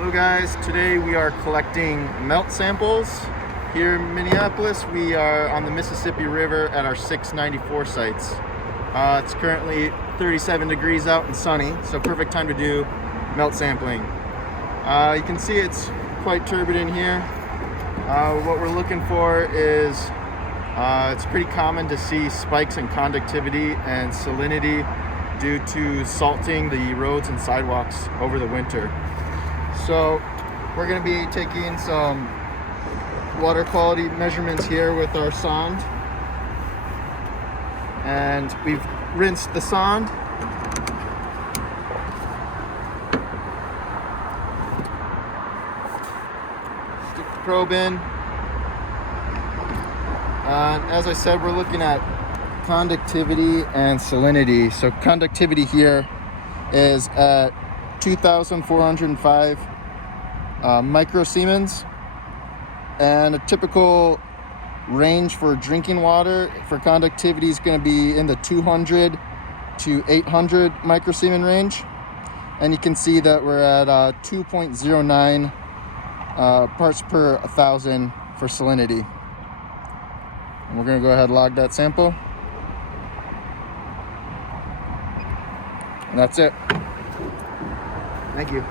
Hello guys, today we are collecting melt samples here in Minneapolis. We are on the Mississippi River at our 694 sites. It's currently 37 degrees out and sunny, so perfect time to do melt sampling. You can see it's quite turbid in here. What we're looking for is, it's pretty common to see spikes in conductivity and salinity due to salting the roads and sidewalks over the winter. So we're going to be taking some water quality measurements here with our sonde, and we've rinsed the sonde. Stick the probe in, and as I said, we're looking at conductivity and salinity. So conductivity here is at 2,405 microsiemens, and a typical range for drinking water for conductivity is going to be in the 200 to 800 microsiemen range, and you can see that we're at 2.09 parts per 1,000 for salinity. And we're going to go ahead and log that sample, and that's it. Thank you.